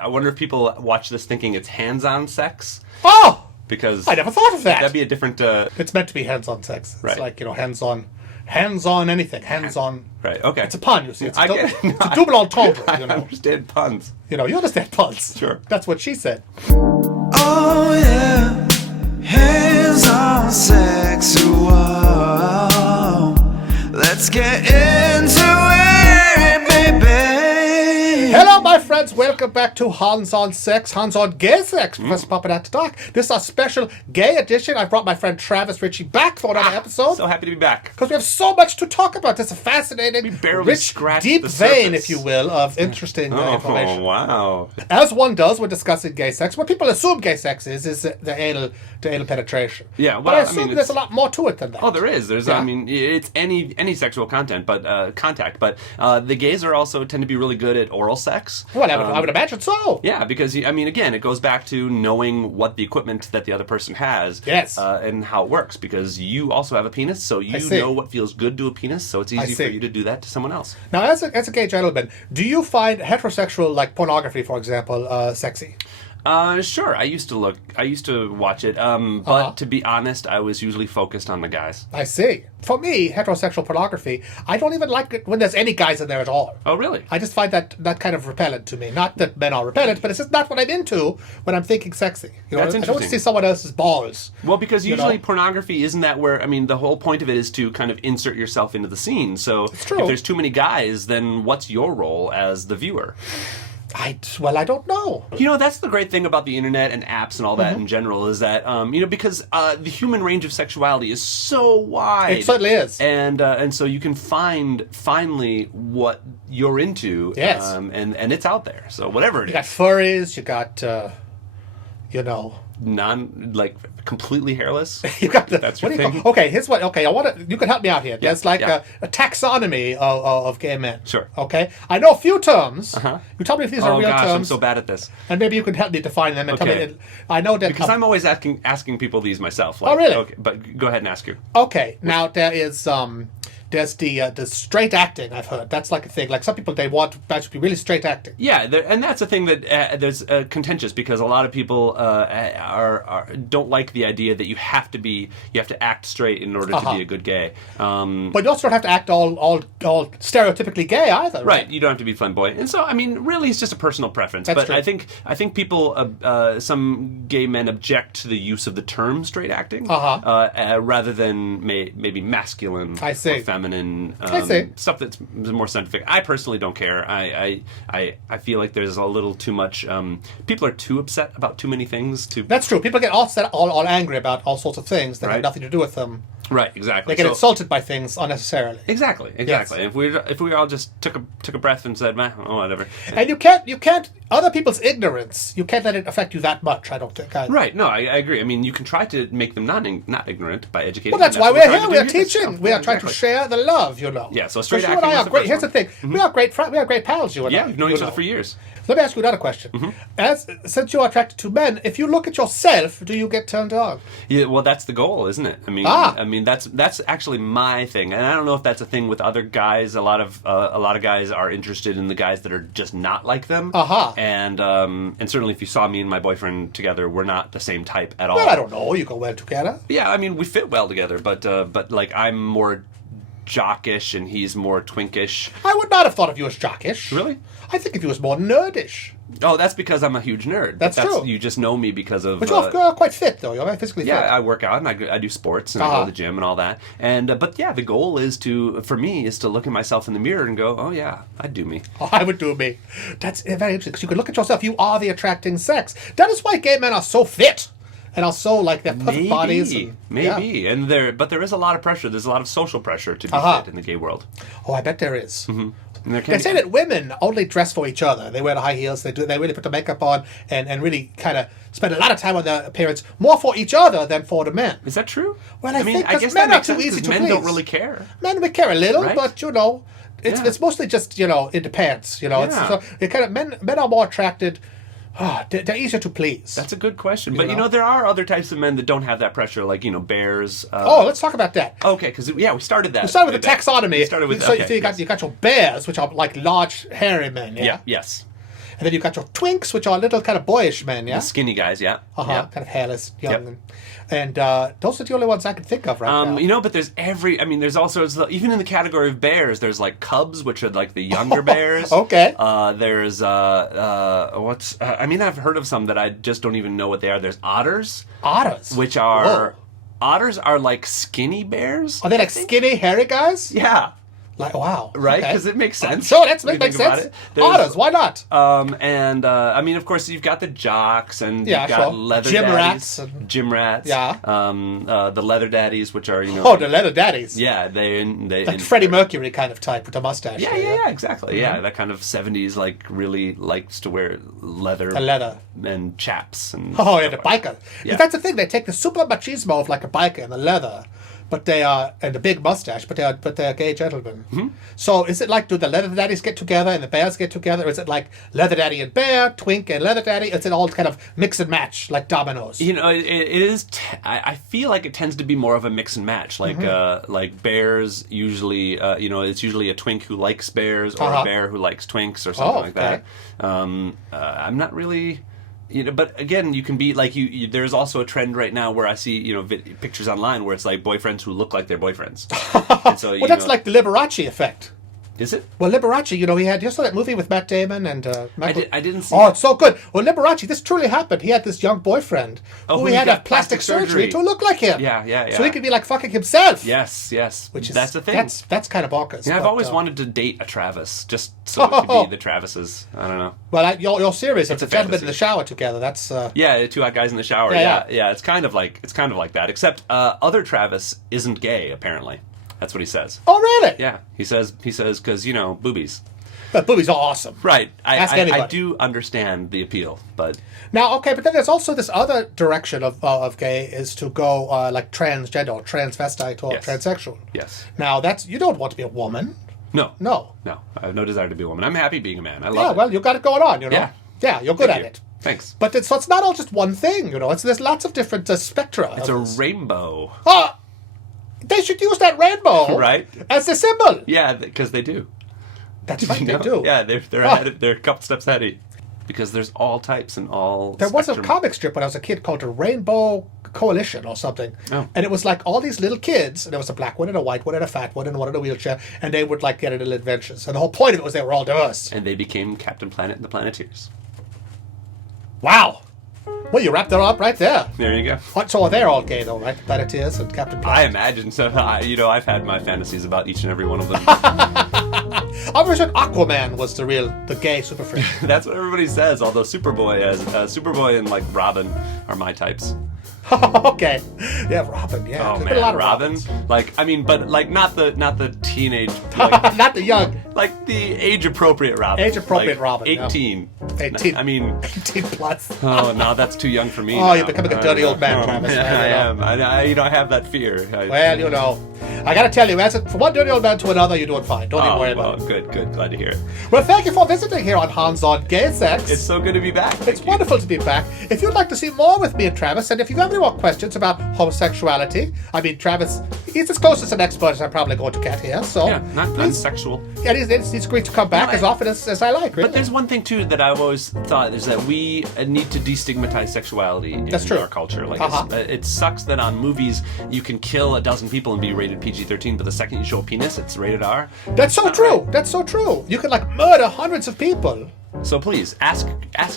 I wonder if people watch this thinking it's hands-on sex. Oh! Because I never thought of that. That'd be a different... It's meant to be hands-on sex. It's right. like, hands-on anything. Hands-on... Right, okay. It's a pun, you see. It's a I double entendre, I understand puns. You understand puns. Sure. That's what she said. Oh yeah, hands-on sexual. Let's get into it, baby. Hello, my friends. Welcome back to Hands-on Sex, Hands-on Gay Sex. Professor Poppin at the Doc. This is our special gay edition. I've brought my friend Travis Ritchie back for another episode. So happy to be back. Because we have so much to talk about. This is a fascinating, rich, deep vein, if you will, of interesting information. Oh, wow. As one does when discussing gay sex, what people assume gay sex is the anal penetration. Yeah, well, but I assume there's a lot more to it than that. Oh, there is. There's, yeah. I mean, it's any sexual contact, but the gays are also tend to be really good at oral sex. Well, I would imagine so. Yeah, because, I mean, again, it goes back to knowing what the equipment that the other person has. Yes. And how it works, because you also have a penis, so you know what feels good to a penis, so it's easy for you to do that to someone else. Now, as a gay gentleman, do you find heterosexual, like pornography, for example, sexy? Sure. I used to watch it, but to be honest, I was usually focused on the guys. I see. For me, heterosexual pornography, I don't even like it when there's any guys in there at all. Oh, really? I just find that kind of repellent to me. Not that men are repellent, but it's just not what I'm into when I'm thinking sexy. That's interesting. I don't want to see someone else's balls. Well, because usually pornography isn't that where, I mean, the whole point of it is to kind of insert yourself into the scene. So it's true. If there's too many guys, then what's your role as the viewer? I don't know. That's the great thing about the internet and apps and all that in general is that, because the human range of sexuality is so wide. It certainly is. And so you can find finally what you're into. Yes. And it's out there. So whatever it is. You got furries, you got, completely hairless. You got the, that's your thing. Okay, here's what. Okay, you can help me out here. Yeah, There's a taxonomy of gay men. Sure. Okay, I know a few terms. Uh-huh. You tell me if these are real terms. terms. I'm so bad at this. And maybe you can help me define them and tell Okay. me. I know that Because I'm always asking people these myself. Oh, really? Okay, but go ahead and ask you. Okay, now there's the straight acting. I've heard that's like a thing. Like some people they want that to be really straight acting. Yeah, and that's a thing that there's contentious because a lot of people don't like the idea that you have to act straight in order to be a good gay. But you also don't have to act all stereotypically gay either. Right, you don't have to be flamboyant, and so I mean, really, it's just a personal preference. That's but true. I think people, some gay men object to the use of the term straight acting, rather than maybe masculine. I see. Or feminine stuff that's more scientific. I personally don't care. I feel like there's a little too much. People are too upset about too many things. That's true. People get all angry about all sorts of things that have nothing to do with them. Right, exactly. They get insulted by things unnecessarily. Exactly. Yes. If we all just took a breath and said, whatever. And you can't other people's ignorance. You can't let it affect you that much. I don't think. Right. No, I agree. I mean, you can try to make them not ignorant by educating. Well, that's them. why we're here. We are This teaching. stuff. We are trying to share the love. Yeah. So straight you acting. and I are great. Here's the one. thing. We are great. We are great pals. You and I. Yeah, we've known each other for years. Let me ask you another question. Since you are attracted to men, if you look at yourself, do you get turned on? Yeah, well, that's the goal, isn't it? I mean, that's actually my thing, and I don't know if that's a thing with other guys. A lot of guys are interested in the guys that are just not like them. And certainly, if you saw me and my boyfriend together, we're not the same type at all. Well, I don't know. You go well together. Yeah, I mean, we fit well together, but like I'm more jockish and he's more twinkish. I would not have thought of you as jockish. Really? I think of you as more nerdish. Oh, that's because I'm a huge nerd. That's true. You just know me because of... But you're quite fit, though. You're very physically fit. Yeah, I work out and I do sports and I go to the gym and all that. And but yeah, the goal is for me, to look at myself in the mirror and go, oh yeah, I'd do me. Oh, I would do me. That's very interesting because you can look at yourself. You are the attracting sex. That is why gay men are so fit. And also, like, their perfect bodies. But there is a lot of pressure. There's a lot of social pressure to be fit in the gay world. Oh, I bet there is. Mm-hmm. They say that women only dress for each other. They wear the high heels. They really put the makeup on and really kind of spend a lot of time on their appearance more for each other than for the men. Is that true? Well, I think I guess men that are too makes sense, easy to men please. don't really care. Men would care a little, right? but it's mostly just it depends. It's Yeah. it kind of men are more attracted. They're easier to please. That's a good question. But, there are other types of men that don't have that pressure, like, bears. Let's talk about that. Okay, because, we started that. We started with the taxonomy. We started with, you got your bears, which are like large, hairy men. Yeah. Yes. And then you've got your twinks, which are little kind of boyish men, yeah? The skinny guys, yeah. Kind of hairless, young. And those are the only ones I can think of right now. You know, but there's there's all sorts of, even in the category of bears, there's like cubs, which are like the younger bears. Okay. There's, I've heard of some that I just don't even know what they are. There's otters. Otters? Which are, Whoa. Otters are like skinny bears. Are they like skinny, hairy guys? Yeah. Like, wow. Right? Okay. Because it makes sense. Sure, that when you makes think about sense. it. Otters, why not? Of course, you've got the jocks and you've got leather Gym daddies. rats. Gym rats. Yeah. The leather daddies, which are, the leather daddies. Yeah, like Freddie Mercury kind of type with a mustache. Yeah, exactly. Mm-hmm. Yeah, that kind of 70s, like, really likes to wear leather. The leather. And chaps. And the biker. Yeah. That's the thing, they take the super machismo of like a biker and the leather. But they are, and the big mustache, but they are gay gentlemen. Mm-hmm. So is it like, do the leather daddies get together and the bears get together? Or is it like leather daddy and bear, twink and leather daddy? Is it all kind of mix and match, like dominoes? You know, it is. I feel like it tends to be more of a mix and match. Like like bears usually, it's usually a twink who likes bears or a bear who likes twinks or something like that. I'm not really. But again, you can be like there's also a trend right now where I see pictures online where it's like boyfriends who look like their boyfriends. And so, well, that's like the Liberace effect. Is it? Well, Liberace, he had, you saw that movie with Matt Damon and Michael... I didn't see it's so good. Well, Liberace, this truly happened. He had this young boyfriend who he had a plastic surgery to look like him. Yeah. So he could be like fucking himself. Yes. That's the thing. That's kind of bonkers. Yeah, I've always wanted to date a Travis, just so it could be the Travises. I don't know. Well, your series of the gentlemen in the shower together, that's... Yeah, the two hot guys in the shower. Yeah. It's kind of like that, except other Travis isn't gay, apparently. That's what he says. Oh, really? Yeah. He says, because, boobies. But boobies are awesome. Right. Ask anybody. I do understand the appeal, but... Now, okay, but then there's also this other direction of gay is to go like transgender or transvestite or transsexual. Yes. Now, you don't want to be a woman. No. No. I have no desire to be a woman. I'm happy being a man. I love it. Yeah, well, you got it going on, Yeah. Yeah, you're good at it. Thanks. But it's not all just one thing, there's lots of different spectra. It's a rainbow. They should use that rainbow right as the symbol. Yeah, because they do. That's right, they do. Yeah, they're a couple steps ahead of you. Because there's all types and all There was a comic strip when I was a kid called the Rainbow Coalition or something. Oh. And it was like all these little kids, and there was a black one and a white one and a fat one and one in a wheelchair, and they would like get into little adventures. And the whole point of it was they were all diverse. And they became Captain Planet and the Planeteers. Wow. Well, you wrapped it all up right there. There you go. So they're all gay, though, right? The Planeteers and Captain Planet. I imagine so. I've had my fantasies about each and every one of them. I always heard Aquaman was the gay super freak. That's what everybody says. Although Superboy and like Robin are my types. Okay. Yeah, Robin. Yeah. Oh There's man, been a lot of Robin. Robins. But not the teenage. Like, not the young. Like the age appropriate Robin. Age appropriate like Robin. 18. No. 18. I mean 18 plus. Oh no, that's too young for me. Oh, now. you're becoming a dirty old man, Travis. Yeah, I am. I have that fear. Well, I got to tell you, from one dirty old man to another, you're doing fine. Don't even worry about it. Good. Glad to hear it. Well, thank you for visiting here on Hans on Gay Sex. It's so good to be back. It's wonderful to be back. If you'd like to see more with me and Travis, and if you have any more questions about homosexuality, I mean, Travis, he's as close as an expert as I'm probably going to get here. So yeah, not sexual. Yeah, it's great to come back as often as I like. Really. But there's one thing too that I've always thought is that we need to destigmatize sexuality in our culture. Like it sucks that on movies you can kill a dozen people and be rated PG-13, but the second you show a penis, it's rated R. That's so true. Right. That's so true. You can murder hundreds of people. So please ask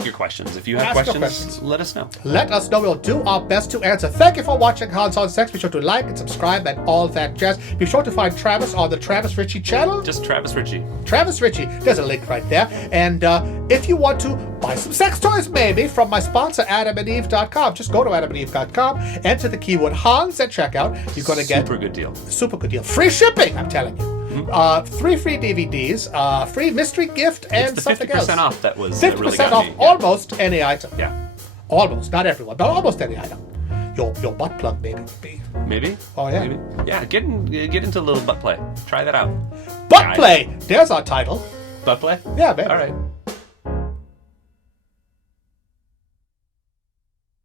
your questions. If you have questions, let us know. Let us know. We'll do our best to answer. Thank you for watching Hans on Sex. Be sure to like and subscribe and all that jazz. Be sure to find Travis on the Travis Ritchie channel. Just Travis Ritchie. Travis Ritchie. There's a link right there. And if you want to buy some sex toys, maybe, from my sponsor, AdamandEve.com, just go to AdamandEve.com, enter the keyword Hans at checkout. You're going to get... Super good deal. Super good deal. Free shipping, I'm telling you. 3 free DVDs, free mystery gift, and something else. 50% off. That was 50% really got off me. almost any item. Yeah. Almost, not everyone, but almost any item. Your butt plug maybe would be. Maybe. Oh yeah. Maybe. Yeah. Get into a little butt play. Try that out. Butt play. There's our title. Butt play. Yeah, baby. All right.